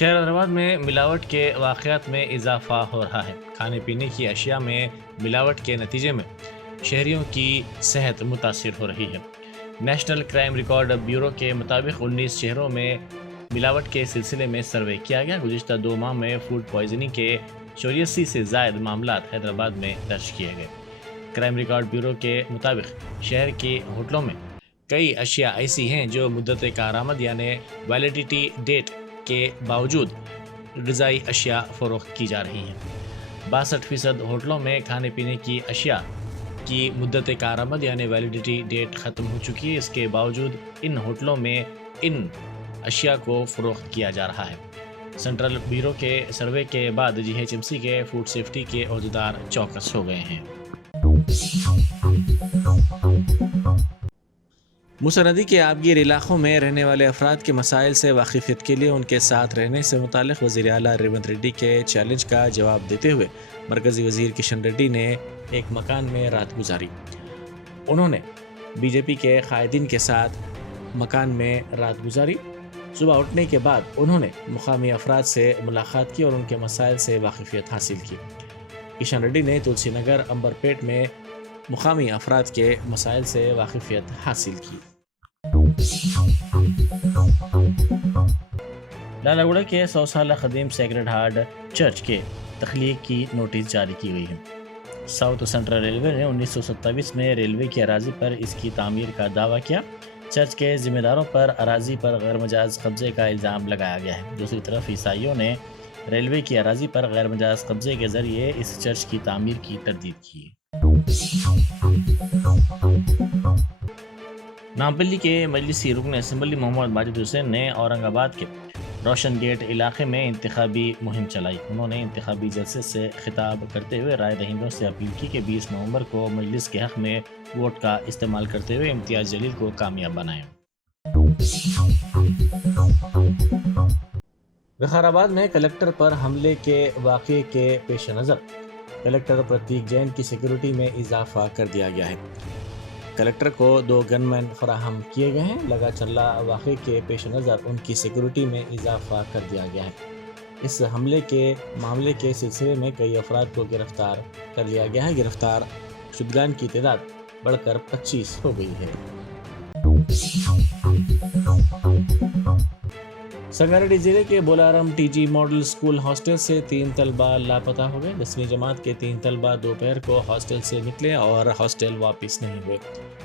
شہر حیدرآباد میں ملاوٹ کے واقعات میں اضافہ ہو رہا ہے۔ کھانے پینے کی اشیاء میں ملاوٹ کے نتیجے میں شہریوں کی صحت متاثر ہو رہی ہے۔ نیشنل کرائم ریکارڈ بیورو کے مطابق 19 شہروں میں ملاوٹ کے سلسلے میں سروے کیا گیا۔ گزشتہ 2 ماہ میں فوڈ پوائزننگ کے 84 سے زائد معاملات حیدرآباد میں درج کیے گئے۔ کرائم ریکارڈ بیورو کے مطابق شہر کے ہوٹلوں میں کئی اشیاء ایسی ہیں جو مدت کارآمد یعنی ویلیڈیٹی ڈیٹ کے باوجود غذائی اشیاء فروخت کی جا رہی ہیں۔ 62% ہوٹلوں میں کھانے پینے کی اشیاء کی مدت کارآمد یعنی ویلیڈیٹی ڈیٹ ختم ہو چکی ہے۔ اس کے باوجود ان ہوٹلوں میں ان اشیاء کو فروخت کیا جا رہا ہے۔ سینٹرل بیورو کے سروے کے بعد GHMC کے فوڈ سیفٹی کے عہدیدار چوکس ہو گئے ہیں۔ موسی ندی کے آبگیر علاقوں میں رہنے والے افراد کے مسائل سے واقفیت کے لیے ان کے ساتھ رہنے سے متعلق وزیر اعلیٰ ریونت ریڈی کے چیلنج کا جواب دیتے ہوئے مرکزی وزیر کشن ریڈی نے ایک مکان میں رات گزاری۔ انہوں نے BJP کے قائدین کے ساتھ مکان میں رات گزاری۔ صبح اٹھنے کے بعد انہوں نے مقامی افراد سے ملاقات کی اور ان کے مسائل سے واقفیت حاصل کی۔ کشن ریڈی نے تلسی نگر امبرپیٹ میں مقامی افراد کے مسائل سے واقفیت حاصل کی۔ لالہ گوڑہ کے 100 سالہ قدیم سیکرڈ ہارٹ چرچ کے تخلیق کی نوٹس جاری کی گئی ہے۔ ساؤتھ سینٹرل ریلوے نے 1927 میں ریلوے کی اراضی پر اس کی تعمیر کا دعویٰ کیا۔ چرچ کے ذمہ داروں پر اراضی پر غیر مجاز قبضے کا الزام لگایا گیا ہے۔ دوسری طرف عیسائیوں نے ریلوے کی اراضی پر غیر مجاز قبضے کے ذریعے اس چرچ کی تعمیر کی تردید کی۔ نامپلی کے مجلسی رکن اسمبلی محمد ماجد حسین نے اورنگ آباد کے روشن گیٹ علاقے میں انتخابی مہم چلائی۔ انہوں نے انتخابی جلسے سے خطاب کرتے ہوئے رائے دہندوں سے اپیل کی کہ 20 نومبر کو مجلس کے حق میں ووٹ کا استعمال کرتے ہوئے امتیاز جلیل کو کامیاب بنائیں۔ وقار آباد میں کلکٹر پر حملے کے واقعے کے پیش نظر کلکٹر پرتیک جین کی سیکیورٹی میں اضافہ کر دیا گیا ہے۔ کلکٹر کو 2 گن مین فراہم کیے گئے ہیں۔ لگا چلا واقعے کے پیش نظر ان کی سیکیورٹی میں اضافہ کر دیا گیا ہے۔ اس حملے کے معاملے کے سلسلے میں کئی افراد کو گرفتار کر لیا گیا ہے۔ گرفتار شدگان کی تعداد بڑھ کر 25 ہو گئی ہے۔ سنگاریڈی ضلع کے بولارم TG ماڈل اسکول ہاسٹل سے 3 طلبہ لاپتہ ہو گئے۔ 10ویں جماعت کے 3 طلبہ دوپہر کو ہاسٹل سے نکلے اور ہاسٹل واپس نہیں ہوئے۔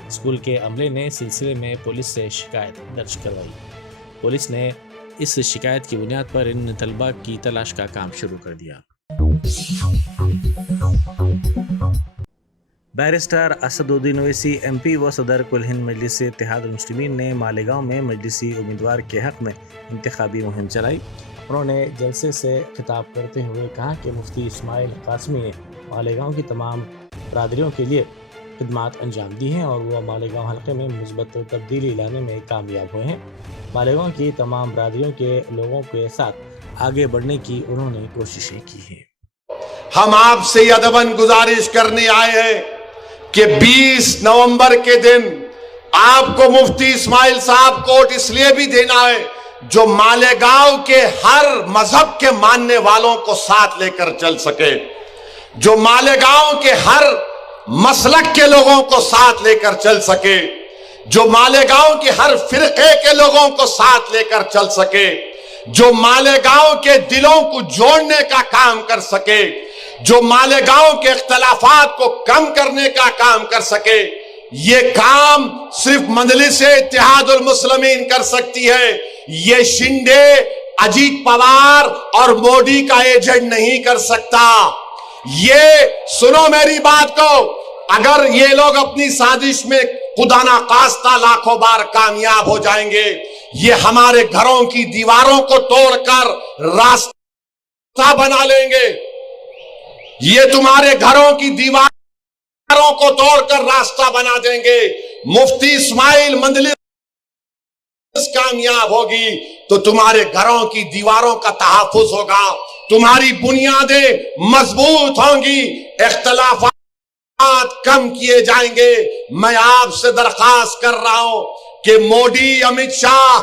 اسکول کے عملے نے سلسلے میں پولیس سے شکایت درج کروائی۔ پولیس نے اس شکایت کی بنیاد پر ان طلبہ کی تلاش کا کام شروع کر دیا۔ بیرسٹر اسد الدین اویسی MP و صدر کل ہند مجلس اتحاد المسلمین نے مالیگاؤں میں مجلسی امیدوار کے حق میں انتخابی مہم چلائی۔ انہوں نے جلسے سے خطاب کرتے ہوئے کہا کہ مفتی اسماعیل قاسمی نے مالیگاؤں کی تمام برادریوں کے لیے خدمات انجام دی ہیں اور وہ مالیگاؤں حلقے میں مثبت تبدیلی لانے میں کامیاب ہوئے ہیں۔ مالیگاؤں کی تمام برادریوں کے لوگوں کے ساتھ آگے بڑھنے کی انہوں نے کوششیں کی ہیں۔ ہم آپ سے ادباً گزارش کرنے آئے ہیں کہ 20 نومبر کے دن آپ کو مفتی اسماعیل صاحب کو ووٹ اس لیے بھی دینا ہے جو مالیگاؤں کے ہر مذہب کے ماننے والوں کو ساتھ لے کر چل سکے، جو مالیگاؤں کے ہر مسلک کے لوگوں کو ساتھ لے کر چل سکے، جو مالیگاؤں کے ہر فرقے کے لوگوں کو ساتھ لے کر چل سکے، جو مالیگاؤں کے دلوں کو جوڑنے کا کام کر سکے، جو مالیگاؤں کے اختلافات کو کم کرنے کا کام کر سکے۔ یہ کام صرف مجلس اتحاد المسلمین کر سکتی ہے، یہ شنڈے، اجیت پوار اور مودی کا ایجنٹ نہیں کر سکتا۔ یہ سنو میری بات کو، اگر یہ لوگ اپنی سازش میں خدا نخواستہ لاکھوں بار کامیاب ہو جائیں گے، یہ ہمارے گھروں کی دیواروں کو توڑ کر راستہ بنا لیں گے۔ یہ تمہارے گھروں کی دیواروں کو توڑ کر راستہ بنا دیں گے۔ مفتی اسماعیل مجلس کامیاب ہوگی تو تمہارے گھروں کی دیواروں کا تحفظ ہوگا، تمہاری بنیادیں مضبوط ہوں گی، اختلافات کم کیے جائیں گے۔ میں آپ سے درخواست کر رہا ہوں کہ مودی، امت شاہ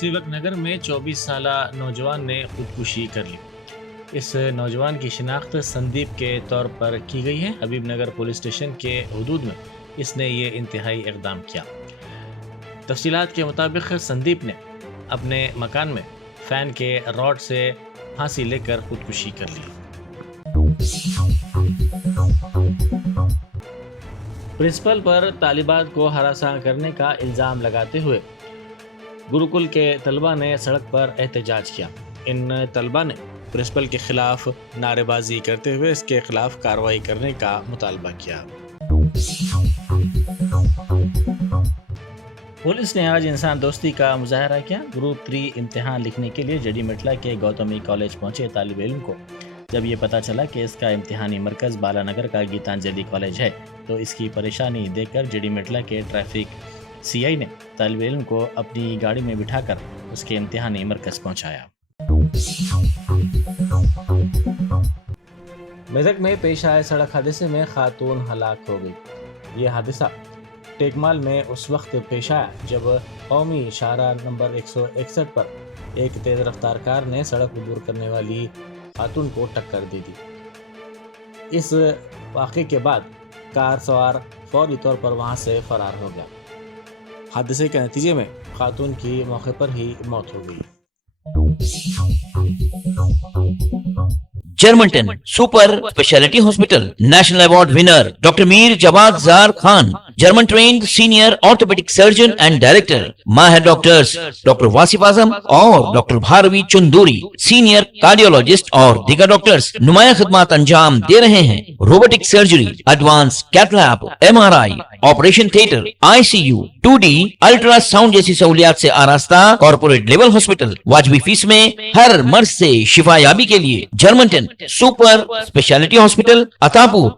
سیوک نگر میں 24 سالہ نوجوان نے خودکشی کر لی۔ اس نوجوان کی شناخت سندیپ کے طور پر کی گئی ہے۔ حبیب نگر پولیس اسٹیشن کے حدود میں اس نے یہ انتہائی اقدام کیا۔ تفصیلات کے مطابق سندیپ نے اپنے مکان میں فین کے راڈ سے پھانسی لے کر خودکشی کر لی۔ پرنسپل پر طالبات کو ہراساں کرنے کا الزام لگاتے ہوئے گروکل کے طلبہ نے سڑک پر احتجاج کیا۔ ان طلبہ نے پرنسپل کے خلاف نعرے بازی کرتے ہوئے اس کے خلاف کارروائی کرنے کا مطالبہ کیا۔ پولیس نے آج انسان دوستی کا مظاہرہ کیا۔ گروپ 3 امتحان لکھنے کے لیے جڈی مٹلہ کے گوتمی کالج پہنچے طالب علم کو جب یہ پتہ چلا کہ اس کا امتحانی مرکز بالا نگر کا گیتانجلی کالج ہے تو اس کی پریشانی دیکھ کر جڈی مٹلہ کے ٹریفک سی آئی نے طالب علم کو اپنی گاڑی میں بٹھا کر اس کے امتحانی مرکز پہنچایا۔ میدک میں پیش آئے سڑک حادثے میں خاتون ہلاک ہو گئی۔ یہ حادثہ ٹیکمال میں اس وقت پیش آیا جب قومی شاہراہ نمبر 161 پر ایک تیز رفتار کار نے سڑک عبور کرنے والی خاتون کو ٹکر دے دی۔ اس واقعے کے بعد کار سوار فوری طور پر وہاں سے فرار ہو گیا۔ حادثے کے نتیجے میں خاتون کی موقع پر ہی موت ہو گئی۔ Germanten super speciality hospital national award winner doctor Mir Jawad Zar Khan, German trained senior orthopaedic surgeon and director, ماہر ڈاکٹرز ڈاکٹر واصف اعظم اور doctor Bharavi Chanduri, senior cardiologist اور دیگر ڈاکٹرز نمایاں خدمات انجام دے رہے ہیں۔ Robotic surgery, advance cath lab, MRI، operation theatre, ICU، 2D ultra sound جیسی سہولیات سے آراستہ کارپوریٹ لیول ہاسپٹل، واجبی فیس میں ہر مرض سے شفا یابی کے لیے جرمنٹن سپر اسپیشلٹی ہاسپٹل عطا پور۔